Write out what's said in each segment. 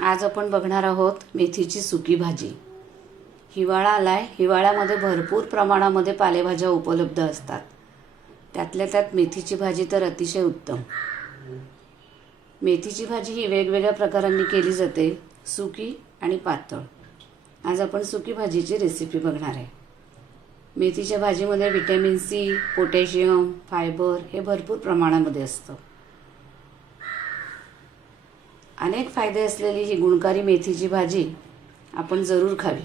आज आपण बघणार आहोत मेथीची सुकी भाजी. हिवाळा आलाय. हिवाळ्यामध्ये भरपूर प्रमाणामध्ये पालेभाज्या उपलब्ध असतात. त्यातल्या त्यात मेथीची भाजी तर अतिशय उत्तम. मेथीची भाजी ही वेगवेगळ्या प्रकारांनी केली जाते सुकी आणि पातळ. आज आपण सुकी भाजीची रेसिपी बघणार आहे. मेथीच्या भाजीमध्ये व्हिटॅमिन सी पोटॅशियम फायबर हे भरपूर प्रमाणामध्ये असतं. अनेक फायदे असलेली ही गुणकारी मेथीची भाजी आपण जरूर खावी.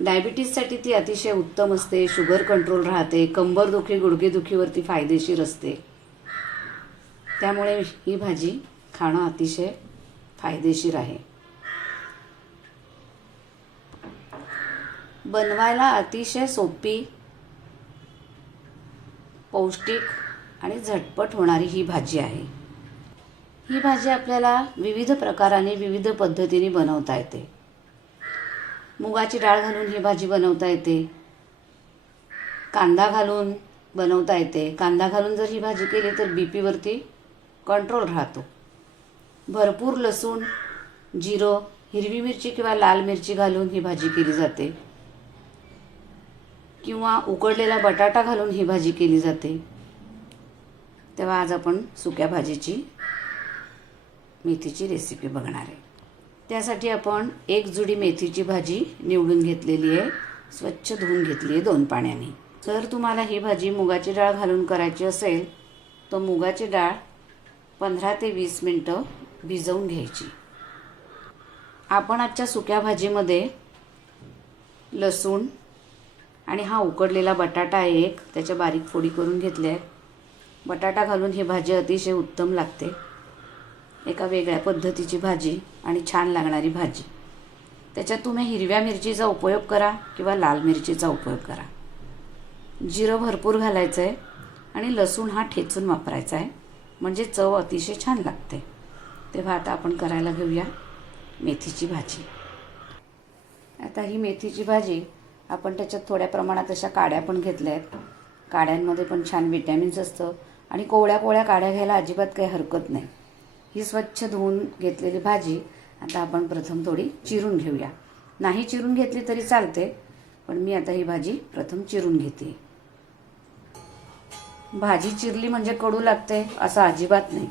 डायबिटीजसाठी ती अतिशय उत्तम असते शुगर कंट्रोल राहते कंबरदुखी गुडघेदुखीवरती फायदेशीर असते. त्यामुळे ही भाजी खाणं अतिशय फायदेशीर आहे. बनवायला अतिशय सोपी पौष्टिक आणि झटपट होणारी ही भाजी आहे. ही भाजी आपल्याला विविध प्रकाराने विविध पद्धतीने बनवता येते. मुगाची डाळ घालून ही भाजी बनवता येते. कांदा घालून बनवता येते. कांदा घालून जर ही भाजी केली तर बी पीवरती कंट्रोल राहतो. भरपूर लसूण जिरं हिरवी मिरची किंवा लाल मिरची घालून ही भाजी केली जाते. किंवा उकडलेला बटाटा घालून ही भाजी केली जाते. तेव्हा आज आपण सुक्या भाजीची मेथीची रेसिपी बघणार आहे. त्यासाठी आपण एक जुडी मेथीची भाजी निवडून घेतलेली आहे. स्वच्छ धुवून घेतली आहे दोन पाण्याने. जर तुम्हाला ही भाजी मुगाची डाळ घालून करायची असेल तर मुगाची डाळ पंधरा ते वीस मिनटं भिजवून घ्यायची. आपण आजच्या सुक्या भाजीमध्ये लसूण आणि हा उकडलेला बटाटा आहे एक त्याच्या बारीक फोडी करून घेतल्या आहेत. बटाटा घालून ही भाजी अतिशय उत्तम लागते. एका वेगळ्या पद्धतीची भाजी आणि छान लागणारी भाजी. त्याच्यात तुम्ही हिरव्या मिरचीचा उपयोग करा किंवा लाल मिरचीचा उपयोग करा. जिरं भरपूर घालायचं आहे आणि लसूण हा ठेचून वापरायचा आहे म्हणजे चव अतिशय छान लागते. तेव्हा आता आपण करायला घेऊया मेथीची भाजी. आता ही मेथीची भाजी आपण त्याच्यात थोड्या प्रमाणात अशा काड्या पण घेतल्या आहेत काड्यांमध्ये पण छान विटॅमिन्स असतं आणि कोवळ्या कोवळ्या काड्या घ्यायला अजिबात काही हरकत नाही. ही स्वच्छ धुवून घेतलेली भाजी आता आपण प्रथम थोडी चिरून घेऊया. नाही चिरून घेतली तरी चालते पण मी आता ही भाजी प्रथम चिरून घेते. भाजी चिरली म्हणजे कडू लागते असं अजिबात नाही.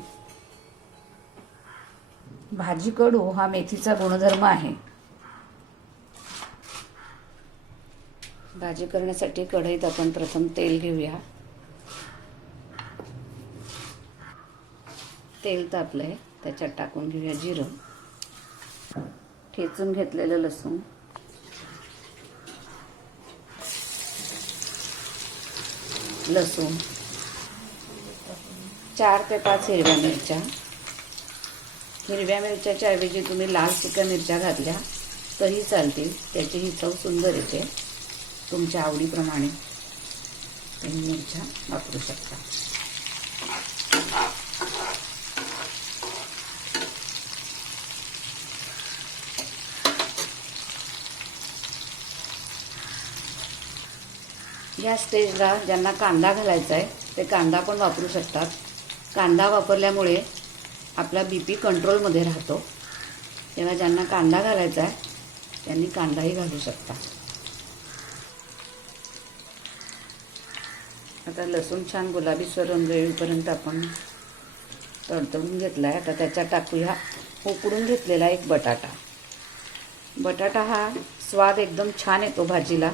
भाजी कडू हा मेथीचा गुणधर्म आहे. भाजी करण्यासाठी कढईत आपण प्रथम तेल घेऊया. तेल तापलंय त्याच्यात टाकून घेऊया जिरं. ठेचून घेतलेलं लसूण. लसूण. चार ते पाच हिरव्या मिरच्या. हिरव्या मिरच्याच्या ऐवजी तुम्ही लाल चिकन मिरच्या घातल्या तरी चालतील. त्याची ही चव सुंदर येते. तुमच्या आवडीप्रमाणे तुम्ही मिरच्या वापरू शकता. या स्टेजला ज्यांना कांदा घालायचा आहे ते कांदा पण वापरू शकतात. कांदा वापरल्यामुळे आपला बी पी कंट्रोलमध्ये राहतो. तेव्हा ज्यांना कांदा घालायचा आहे त्यांनी कांदाही घालू शकता. आता लसूण छान गुलाबी रंग येईपर्यंत आपण तडतडून घेतला आहे आता त्याच्यात टाकूया उकडून घेतलेला एक बटाटा. बटाटा हा स्वाद एकदम छान येतो भाजीला.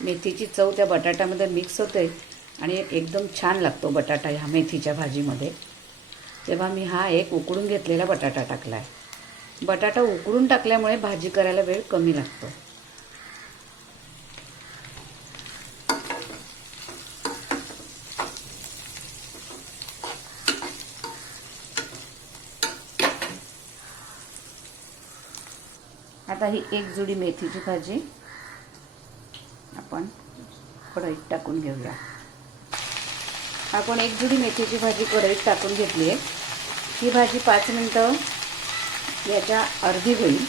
मेथीची चव त्या बटाट्यामध्ये मिक्स होते आणि एकदम छान लागतो बटाटा ह्या मेथीच्या भाजीमध्ये. तेव्हा मी हा एक उकडून घेतलेला बटाटा टाकला आहे बटाटा उकडून टाकल्यामुळे भाजी करायला वेळ कमी लागतो. आता ही एक जुडी मेथीची भाजी. कढईत टाकून घेऊया. आपण एक जुडी मेथीची भाजी कढईत टाकून घेतली आहे. ही भाजी पाच मिनटं याच्या अर्धी होईल.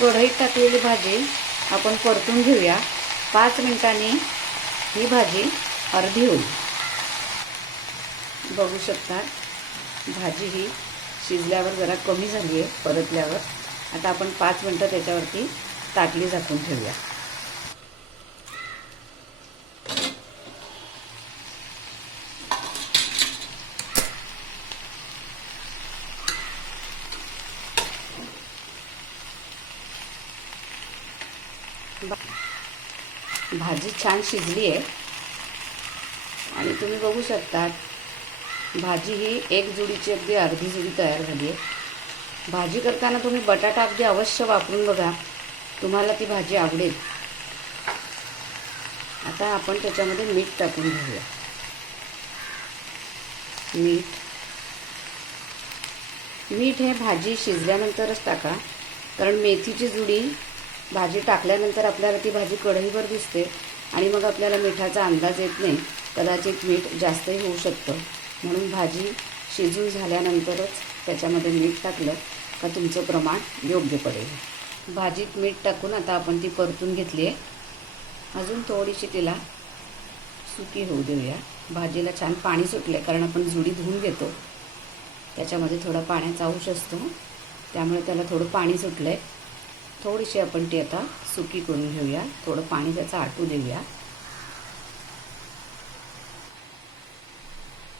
कढईत टाकलेली भाजी आपण परतून घेऊया. पाच मिनिटांनी ही भाजी अर्धी होईल. बघू शकता भाजी ही शिजल्यावर जरा कमी झाली आहे परतल्यावर. आता आपण पाच मिनटं त्याच्यावरती ताटली झाकून ठेवूया. भाजी छान शिजली आहे. आणि तुम्ही बघू शकता भाजी ही एक जुडीची अगदी अर्धी जुडी तयार झाली आहे. भाजी करताना तुम्ही बटाटा अगदी अवश्य वापरून बघा तुम्हाला ती भाजी आवडेल. आता आपण त्याच्यामध्ये मीठ टाकून घेऊया. मीठ. मीठ हे भाजी शिजल्यानंतरच टाका कारण मेथीची जुडी भाजी टाकल्यानंतर आपल्याला ती भाजी कढईवर दिसते आणि मग आपल्याला मिठाचा अंदाज येत नाही. कदाचित मीठ जास्तही होऊ शकतं. म्हणून भाजी शिजून झाल्यानंतरच त्याच्यामध्ये मीठ टाकलं का तुमचं प्रमाण योग्य पडेल. भाजीत मीठ टाकून आता आपण ती परतून घेतली आहे. अजून थोडीशी तिला सुकी होऊ देऊया. भाजीला छान पाणी सुटलं आहे कारण आपण जुडी धुवून घेतो. त्याच्यामध्ये थोडा पाण्याचा अंश असतो. त्यामुळे त्याला थोडं पाणी सुटलं आहे थोडीशी आपण ती आता सुकी करून घेऊया. थोडं पाणी त्याचं आटू देऊया.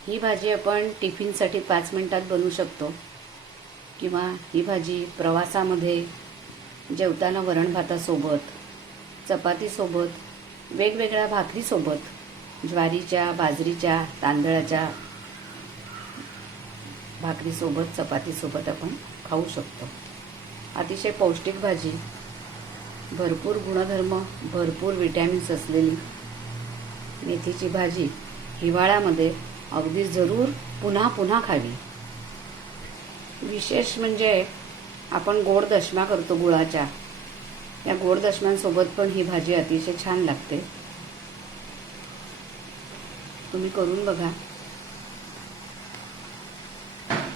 ही भाजी आपण टिफिनसाठी पाच मिनटात बनवू शकतो. किंवा ही भाजी प्रवासामध्ये जेवताना वरण भातासोबत चपातीसोबत वेगवेगळ्या भाकरीसोबत ज्वारीच्या बाजरीच्या तांदळाच्या भाकरीसोबत चपातीसोबत आपण खाऊ शकतो. अतिशय पौष्टिक भाजी. भरपूर गुणधर्म भरपूर विटॅमिन्स असलेली मेथीची भाजी हिवाळ्यामध्ये अगदी जरूर पुन्हा पुन्हा खावी. विशेष म्हणजे आपण गोड दशमा करतो गुळाच्या. या गोड दशम्यांसोबत पण ही भाजी अतिशय छान लागते. तुम्ही करून बघा.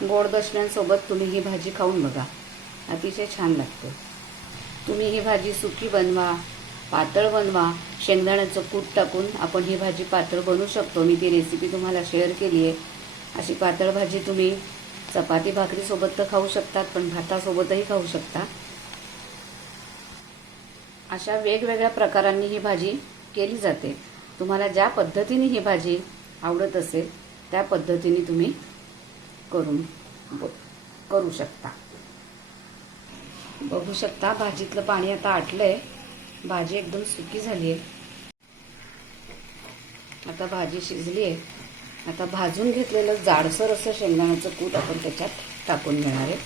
गोड दशम्यांसोबत तुम्ही ही भाजी खाऊन बघा. अतिशय छान लागते. तुम्ही ही भाजी सुकी बनवा पातळ बनवा शेंगदाण्याचं कूट टाकून आपण ही भाजी पातळ बनवू शकतो. मी ती रेसिपी तुम्हाला शेअर केली आहे. अशी पातळ भाजी तुम्ही चपाती भाकरीसोबत तर खाऊ शकतात पण भातासोबतही खाऊ शकता. अशा वेगवेगळ्या प्रकारांनी ही भाजी केली जाते. तुम्हाला ज्या पद्धतीने ही भाजी आवडत असेल त्या पद्धतीने तुम्ही करून ब- करू शकता. बघू शकता भाजीतलं पाणी आता आटलंय. भाजी एकदम सुकी झाली आहे आता भाजी शिजली आहे आता भाजून घेतलेलं जाडसर असं शेंगदाण्याचं कूट आपण त्याच्यात टाकून घेणार आहे.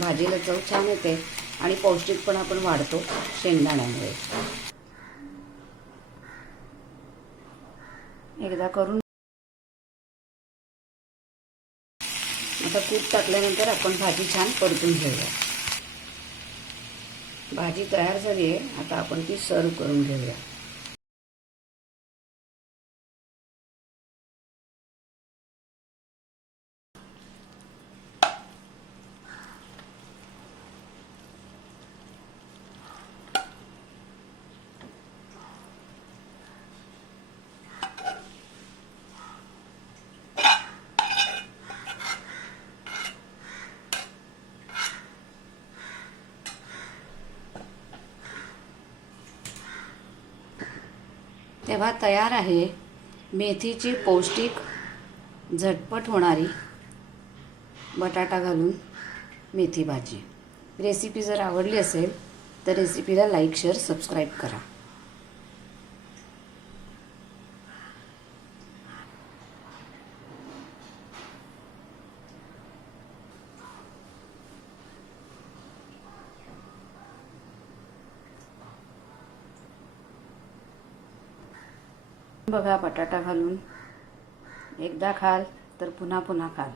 भाजीला चव छान येते आणि पौष्टिकपणा पण वाढतो शेंगदाण्यामुळे. एकदा करून आता कूट टाकल्यानंतर आपण भाजी छान परतून घेऊया. भाजी तयार झाली आहे. आता आपण ती सर्व करून घेऊया. तेव्हा तयार आहे मेथीची पौष्टिक झटपट होणारी बटाटा घालून मेथी भाजी. रेसिपी जर आवडली असेल तर रेसिपीला लाईक शेअर सबस्क्राईब करा. बघा बटाटा घालून. एकदा खाल तर पुन्हा पुन्हा खाल.